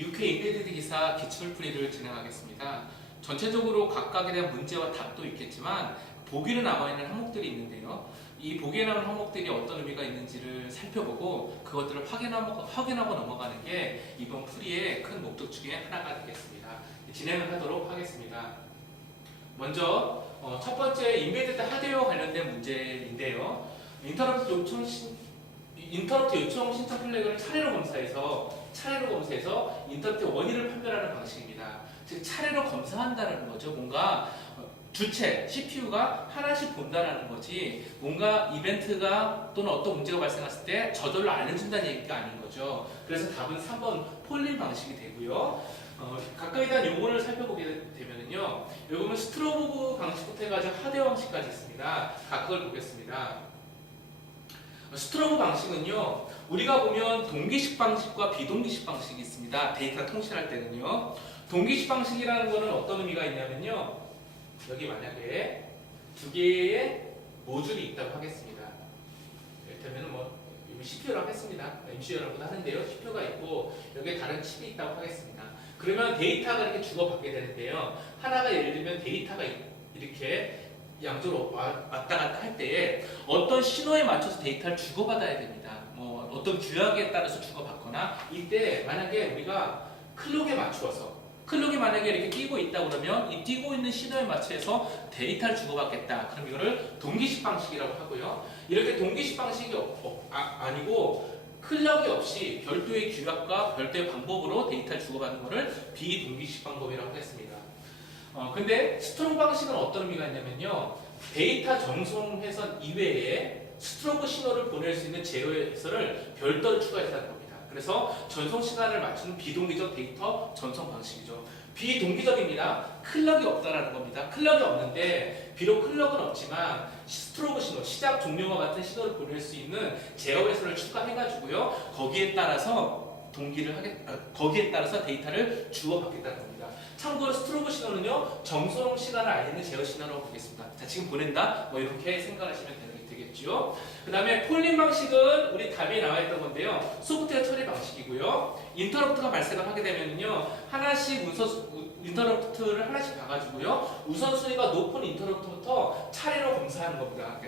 UK 인베디드 기사 기출풀이를 진행하겠습니다. 전체적으로 각각에 대한 문제와 답도 있겠지만 보기로 남아있는 항목들이 있는데요. 이 보기에 남은 항목들이 어떤 의미가 있는지를 살펴보고 그것들을 확인하고 넘어가는 게 이번 풀이의 큰 목적 중에 하나가 되겠습니다. 진행을 하도록 하겠습니다. 먼저 첫 번째 인베디드 하드웨어 관련된 문제인데요. 인터럽트 요청 신청 플래그를 차례로 검사해서 인터럽트 원인을 판별하는 방식입니다. 즉 차례로 검사한다는 거죠. 뭔가 주체, CPU가 하나씩 본다라는 거지 뭔가 이벤트가 또는 어떤 문제가 발생했을 때 저절로 알려준다는 얘기가 아닌 거죠. 그래서 답은 3번 폴링 방식이 되고요. 각각에 대한 용어를 살펴보게 되면요. 여기 보면 스트로브 방식부터 해가지고 하드웨어 방식까지 있습니다. 각각을 보겠습니다. 스트로브 방식은요, 우리가 보면 동기식 방식과 비동기식 방식이 있습니다. 데이터 통신할 때는요. 동기식 방식이라는 거는 어떤 의미가 있냐면요. 여기 만약에 두 개의 모듈이 있다고 하겠습니다. 이를테면 CPU라고 했습니다. MCU라고도 하는데요. CPU가 있고 여기에 다른 칩이 있다고 하겠습니다. 그러면 데이터가 이렇게 주고받게 되는데요. 하나가 예를 들면 데이터가 이렇게 양쪽으로 왔다 갔다 할 때에 어떤 신호에 맞춰서 데이터를 주고받아야 됩니다. 어떤 규약에 따라서 주고받거나 이때 만약에 우리가 클록이 만약에 이렇게 뛰고 있다 그러면 이 뛰고 있는 신호에 맞춰서 데이터를 주고받겠다. 그럼 이거를 동기식 방식이라고 하고요. 이렇게 동기식 방식이 아니고 클럭이 없이 별도의 규약과 별도의 방법으로 데이터를 주고받는 것을 비동기식 방법이라고 했습니다. 근데 스트로브 방식은 어떤 의미가 있냐면요. 데이터 전송 회선 이외에 스트로브 신호를 보낼 수 있는 제어 회선을 별도로 추가했다는 겁니다. 그래서 전송 시간을 맞추는 비동기적 데이터 전송 방식이죠. 비동기적입니다. 클럭이 없다라는 겁니다. 클럭이 없는데 비록 클럭은 없지만 스트로브 신호, 시작 종료와 같은 신호를 보낼 수 있는 제어 회선을 추가해가지고요. 거기에 따라서 데이터를 주고받겠다는 겁니다. 참고로 스트로브 신호는요, 정송 시간을 알리는 제어 신호라고 보겠습니다. 자, 지금 보낸다? 이렇게 생각하시면 되겠죠. 그 다음에 폴링 방식은 우리 답에 나와 있던 건데요. 소프트웨어 처리 방식이고요. 인터럽트가 발생을 하게 되면요, 인터럽트를 하나씩 봐가지고요, 우선순위가 높은 인터럽트부터 차례로 검사하는 겁니다.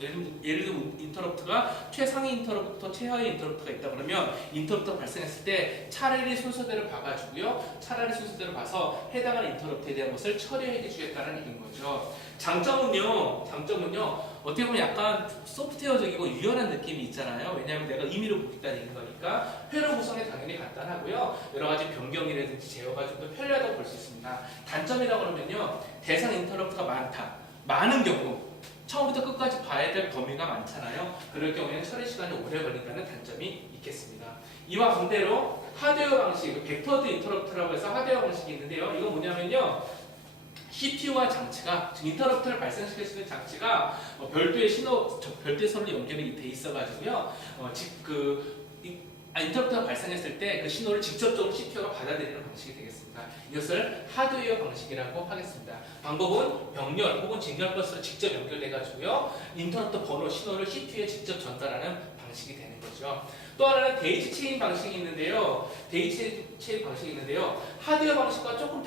예를 들면 인터럽트가 최상위 인터럽트부터 최하위 인터럽트가 있다 그러면 인터럽트가 발생했을 때 차라리 순서대로 봐가지고요, 차라리 순서대로 봐서 해당하는 인터럽트에 대한 것을 처리해 주겠다는 얘기인 거죠. 장점은요, 어떻게 보면 약간 소프트웨어적이고 유연한 느낌이 있잖아요. 왜냐하면 내가 임의로 보겠다는 얘기인 거니까 회로 구성이 당연히 간단하고요. 여러 가지 변경이라든지 제어가 좀 더 편리하다고 볼 수 있습니다. 단점이라고 그러면요, 대상 인터럽트가 많은 경우 처음부터 끝까지 봐야 될 범위가 많잖아요. 그럴 경우에는 처리 시간이 오래 걸린다는 단점이 있겠습니다. 이와 반대로 하드웨어 방식, 벡터드 인터럽트라고 해서 하드웨어 방식이 있는데요. 이건 뭐냐면요, CPU와 장치가, 인터럽트를 발생시킬 수 있는 장치가 별도의 선로 연결이 돼 있어가지고요. 인터럽트가 발생했을 때 그 신호를 직접적으로 CPU가 받아들이는 방식이 되겠습니다. 이것을 하드웨어 방식이라고 하겠습니다. 방법은 병렬 혹은 직렬 버스로 직접 연결돼가지고요, 인터럽트 번호 신호를 CPU에 직접 전달하는 방식이 되는 거죠. 또 하나는 데이지 체인 방식이 있는데요. 하드웨어 방식과 조금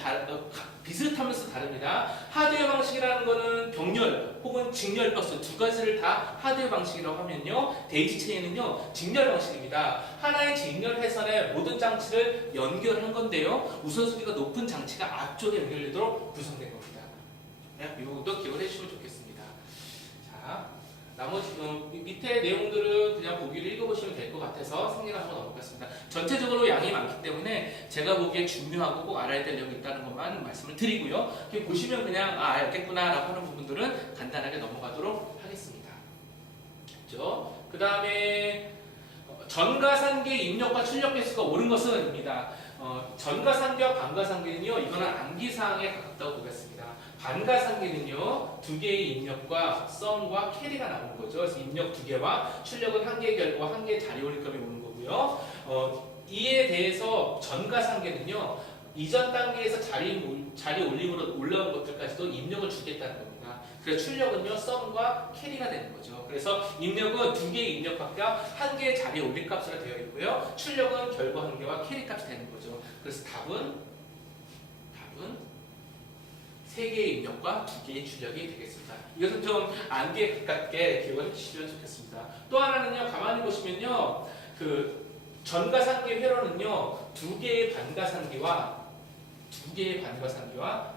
비슷하면서 다릅니다. 하드웨어 방식이라는 것은 병렬 혹은 직렬 버스 두 가지를 다 하드웨어 방식이라고 하면요, 데이지 체인은요, 직렬 방식입니다. 하나의 직렬 회선에 모든 장치를 연결한 건데요, 우선순위가 높은 장치가 앞쪽에 연결되도록 구성된 겁니다. 이 부분도 기억을 해주시면 좋겠습니다. 자, 나머지 밑에 내용들은 그냥 보기를 읽어보시면 될 것 같아서 승리를 한번 넘어갔습니다. 전체적으로 양이 많기 때문에 제가 보기에 중요하고 꼭 알아야 될 내용이 있다는 것만 말씀을 드리고요. 이렇게 보시면 그냥 알겠구나 라고 하는 부분들은 간단하게 넘어가도록 하겠습니다. 그렇죠? 그 다음에 전가상계 입력과 출력 개수가 옳은 것은 입니다. 전가상계와 반가상계는요, 이거는 암기사항에 가깝다고 보겠습니다. 반가상계는요, 두 개의 입력과 썸과 캐리가 나오는 거죠. 그래서 입력 두 개와 출력은 한 개의 결과, 한 개의 자리 올림값이 오는 거고요. 이에 대해서 전가상계는요, 이전 단계에서 자리 올림으로 올라온 것들까지도 입력을 주겠다는 겁니다. 그래서 출력은요 썸과 캐리가 되는 거죠. 그래서 입력은 두 개의 입력 각각 한 개의 자리에 올릴 값으로 되어 있고요. 출력은 결과 한 개와 캐리 값이 되는 거죠. 그래서 답은 세 개의 입력과 두 개의 출력이 되겠습니다. 이것은 좀 안개 같게 기억을 해주시면 좋겠습니다. 또 하나는요, 가만히 보시면요, 그 전가상기 회로는요, 두 개의 반가상기와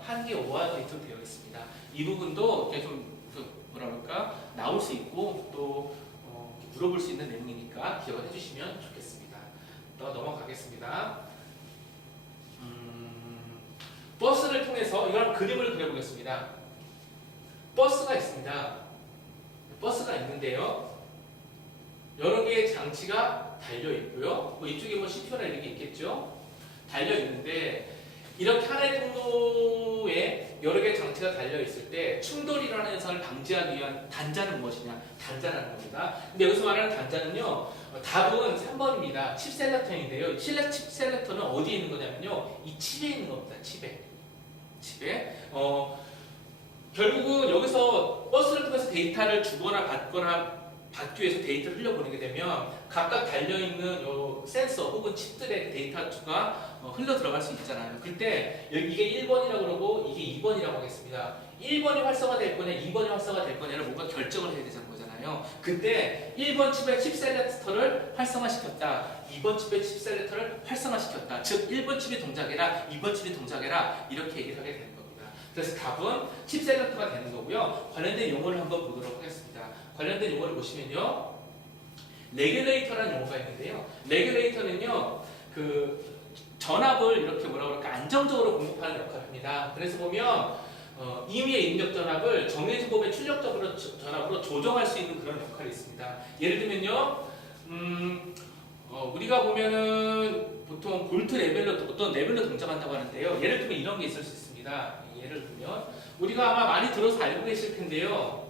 한 개의 오화 데이터로 되어 있습니다. 이 부분도 이렇게 좀 뭐라 그럴까 나올 수 있고 또 물어볼 수 있는 내용이니까 기억을 해주시면 좋겠습니다. 또 넘어가겠습니다. 버스를 통해서 이런 그림을 그려보겠습니다. 버스가 있습니다. 버스가 있는데요. 여러 개의 장치가 달려 있고요. 뭐 이쪽에 뭐 CPU나 이런 게 있겠죠. 달려 있는데 이렇게 하나의 통로에 여러 개의 장치가 달려 있을 때 충돌이 일어나는 현상을 방지하기 위한 단자는 무엇이냐? 단자라는 겁니다. 근데 여기서 말하는 단자는요. 답은 3번입니다. 칩 셀렉터인데요. 칩 셀렉터는 어디에 있는 거냐면요. 이 칩에 있는 겁니다. 칩에. 결국은 여기서 버스를 통해서 데이터를 주거나 받기 위해서 데이터를 흘려보내게 되면 각각 달려있는 요 센서 혹은 칩들의 데이터가 흘러 들어갈 수 있잖아요. 그때 이게 1번이라고 그러고 이게 2번이라고 하겠습니다. 1번이 활성화될 거냐 2번이 활성화될 거냐를 뭔가 결정을 해야 되는 거잖아요. 그때 1번 칩의 칩 셀렉터를 활성화시켰다. 2번 칩의 칩 셀렉터를 활성화시켰다. 즉 1번 칩이 동작해라 2번 칩이 동작해라 이렇게 얘기를 하게 되는 겁니다. 그래서 답은 칩 셀렉터가 되는 거고요. 관련된 용어를 한번 보도록 하겠습니다. 관련된 용어를 보시면요. 레귤레이터라는 용어가 있는데요. 레귤레이터는요. 그 전압을 이렇게 뭐라 그럴까 안정적으로 공급하는 역할을 합니다. 그래서 보면 임의의 입력 전압을 정해진 법의 출력 전압으로 조정할 수 있는 그런 역할이 있습니다. 예를 들면요. 우리가 보면은 보통 볼트 레벨로 어떤 레벨로 동작한다고 하는데요. 예를 들면 이런 게 있을 수 있습니다. 예를 들면 우리가 아마 많이 들어서 알고 계실 텐데요.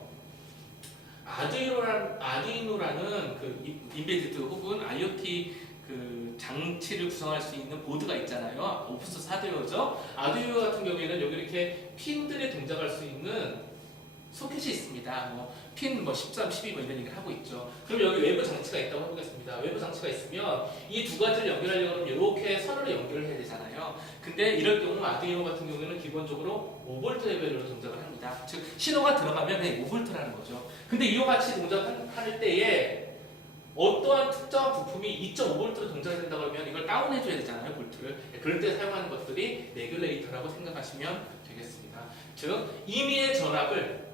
아두이노라는 그 인베디드 혹은 IoT 그 장치를 구성할 수 있는 보드가 있잖아요. 오픈소스 하드웨어죠. 아두이노 같은 경우에는 여기 이렇게 핀들이 동작할 수 있는 소켓이 있습니다. 핀 13, 12 이런 얘기를 하고 있죠. 그럼 여기 외부 장치가 있다고 해보겠습니다. 외부 장치가 있으면 이 두 가지를 연결하려고 하면 이렇게 선으로 연결을 해야 되잖아요. 근데 이럴 경우 아두이노 같은 경우에는 기본적으로 5V 레벨로 동작을 합니다. 즉 신호가 들어가면 그냥 5V라는 거죠. 근데 이와 같이 동작할 때에 어떠한 특정한 부품이 2.5V로 동작이 된다고 하면 이걸 다운해줘야 되잖아요, 볼트를. 그럴 때 사용하는 것들이 레귤레이터라고 생각하시면 되겠습니다. 즉 임의의 전압을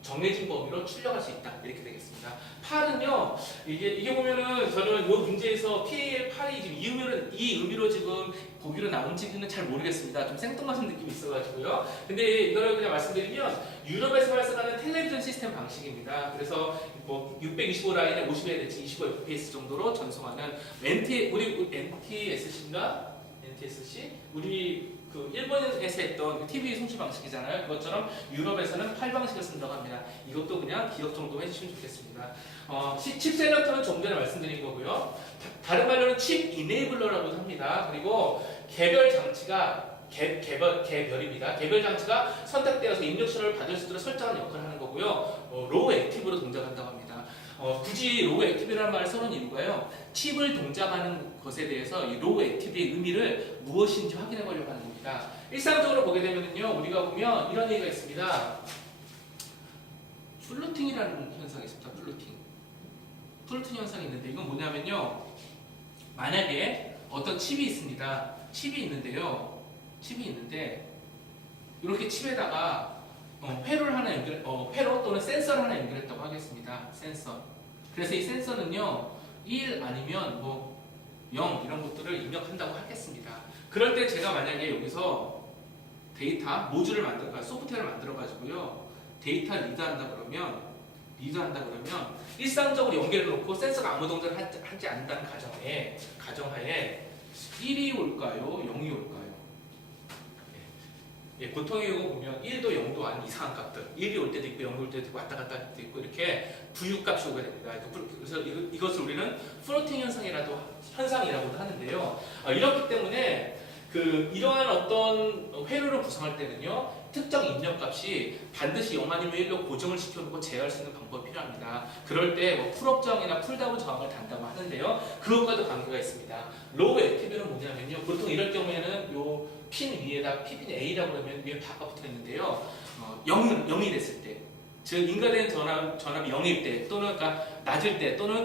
정해진 범위로 출력할 수 있다 이렇게 되겠습니다. 팔은요 이게 보면은 저는 이 문제에서 PA의 팔이 지금 이 의미로 지금 보기로 나온지는 잘 모르겠습니다. 좀 생뚱맞은 느낌이 있어가지고요. 근데 이거를 그냥 말씀드리면 유럽에서 활성화하는 텔레비전 시스템 방식입니다. 그래서 뭐 625 라인에 50Hz, 25fps 정도로 전송하는 우리 NTSC인가? NTSC? 우리 그 일본에서 했던 TV 송출 방식이잖아요. 그것처럼 유럽에서는 8방식을 쓴다고 합니다. 이것도 그냥 기억 정도 해주시면 좋겠습니다. 칩 셀렉터는 좀 전에 말씀드린 거고요. 다른 말로는 칩 이네이블러라고 합니다. 그리고 개별 장치가 개별입니다. 개별 장치가 선택되어서 입력 신호를 받을 수 있도록 설정하는 역할을 하는 거고요. 로우 액티브로 동작한다고 합니다. 굳이 로우 액티브라는 말을 써놓은 이유가요. 칩을 동작하는 것에 대해서 이 로우 액티브의 의미를 무엇인지 확인해 보려고 하는 겁니다. 일상적으로 보게 되면요, 우리가 보면 이런 얘기가 있습니다. 플루팅이라는 현상이 있습니다. 플루팅 현상이 있는데 이건 뭐냐면요. 만약에 어떤 칩이 있습니다. 칩이 있는데 이렇게 칩에다가 회로를 하나 회로 또는 센서를 하나 연결했다고 하겠습니다. 센서. 그래서 이 센서는요, 1 아니면 0 이런 것들을 입력한다고 하겠습니다. 그럴 때 제가 만약에 여기서 데이터 모듈을 소프트웨어를 만들어가지고요, 데이터 리드한다 그러면 일상적으로 연결해 놓고 센서가 아무 동작을 하지 않는다는 가정하에 1이 올까요? 0이 올까요? 보통의 경우 보면 1도 0도 아닌 이상한 값들 1이 올 때도 있고 0이 올 때도 있고 왔다 갔다 할 때도 있고 이렇게 부유값이 오게 됩니다. 그래서 이것을 우리는 플로팅 현상이라고도 하는데요. 이렇기 때문에 이러한 어떤 회로를 구성할 때는요, 특정 입력값이 반드시 0 아니면 1로 고정을 시켜놓고 제어할 수 있는 방법이 필요합니다. 그럴 때뭐 풀업 저항이나 풀다운 저항을 단다고 하는데요. 그것과도 관계가 있습니다. 로우 액티브는 뭐냐면요. 보통 이럴 경우에는 요 핀 위에다 P핀 A라고 그러면 위에 바가 붙어 있는데요. 0이 됐을 때, 즉 인가된 전압이 0일 때 또는 그러니까 낮을 때 또는